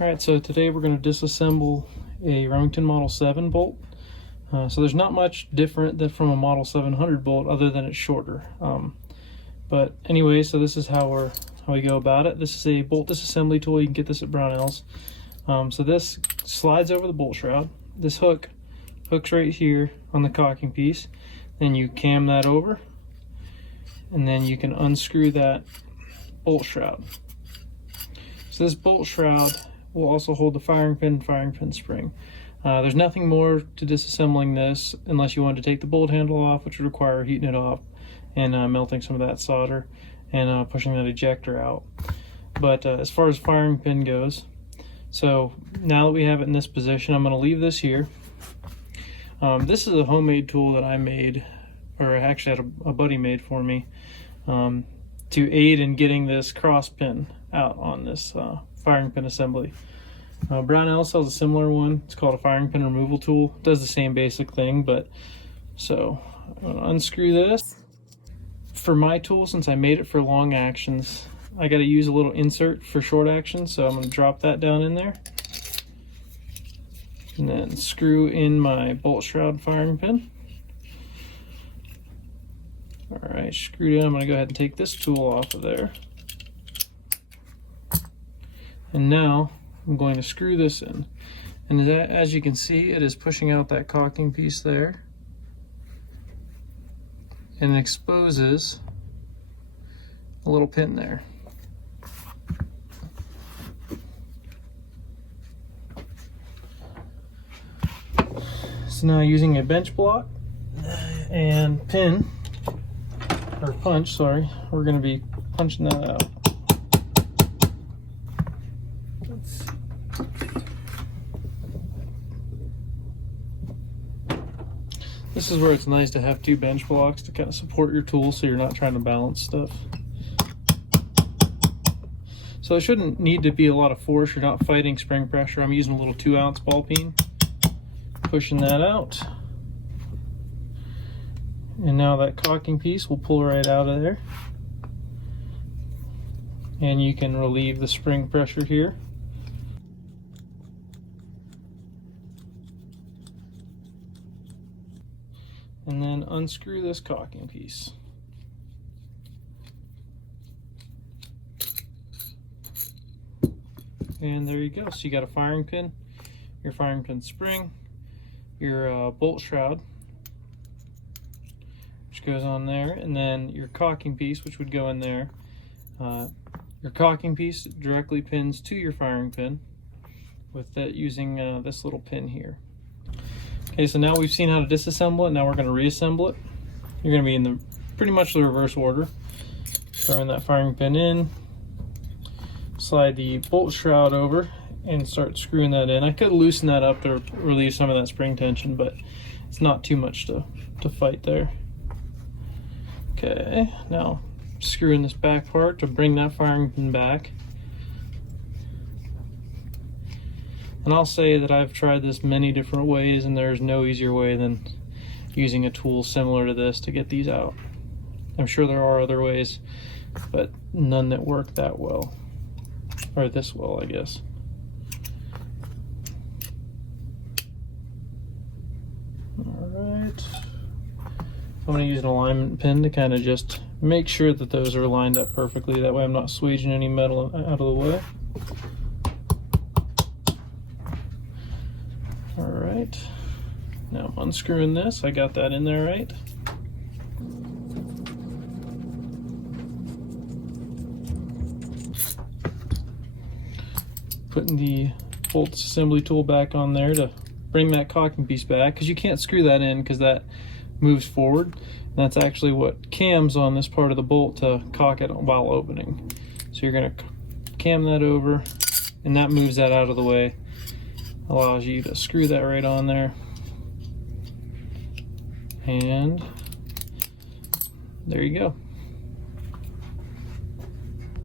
Alright, so today we're going to disassemble a Remington Model 7 bolt. So there's not much different than from a Model 700 bolt other than it's shorter. But anyway, so this is how we go about it. This is a bolt disassembly tool. You can get this at Brownells. So this slides over the bolt shroud. This hooks right here on the cocking piece. Then you cam that over, and then you can unscrew that bolt shroud. So this bolt shroud will also hold the firing pin spring. There's nothing more to disassembling this unless you want to take the bolt handle off, which would require heating it off and melting some of that solder and pushing that ejector out. But as far as firing pin goes, so now that we have it in this position, I'm going to leave this here. This is a homemade tool that I made, or I actually had a buddy made for me, to aid in getting this cross pin out on this firing pin assembly. Brownells sells a similar one. It's called a firing pin removal tool. It does the same basic thing, but so I'm going to unscrew this. For my tool, since I made it for long actions, I got to use a little insert for short actions, so I'm going to drop that down in there. And then screw in my bolt shroud firing pin. Alright, screwed in. I'm going to go ahead and take this tool off of there. And now I'm going to screw this in. And as you can see, it is pushing out that cocking piece there. And it exposes a little pin there. So now using a bench block and pin, or punch, sorry, we're going to be punching that out. This is where it's nice to have two bench blocks to kind of support your tool so you're not trying to balance stuff. So it shouldn't need to be a lot of force. You're not fighting spring pressure. I'm using a little 2-ounce ball peen. Pushing that out. And now that cocking piece will pull right out of there. And you can relieve the spring pressure here. And then unscrew this cocking piece. And there you go. So you got a firing pin, your firing pin spring, your bolt shroud, which goes on there, and then your cocking piece, which would go in there. Your cocking piece directly pins to your firing pin with that using this little pin here. Okay, so now we've seen how to disassemble it. Now we're going to reassemble it. You're going to be in the pretty much the reverse order. Throwing that firing pin in, slide the bolt shroud over, and start screwing that in. I could loosen that up to relieve some of that spring tension, but it's not too much to fight there. Okay, now screw in this back part to bring that firing pin back. And I'll say that I've tried this many different ways, and there's no easier way than using a tool similar to this to get these out. I'm sure there are other ways, but none that work that well, or this well, I guess. Alright, I'm going to use an alignment pin to kind of just make sure that those are lined up perfectly. That way I'm not swaging any metal out of the way. Alright, now I'm unscrewing this. I got that in there right. Putting the bolt assembly tool back on there to bring that cocking piece back, because you can't screw that in because that moves forward. And that's actually what cams on this part of the bolt to cock it while opening. So you're going to cam that over, and that moves that out of the way. Allows you to screw that right on there. And there you go.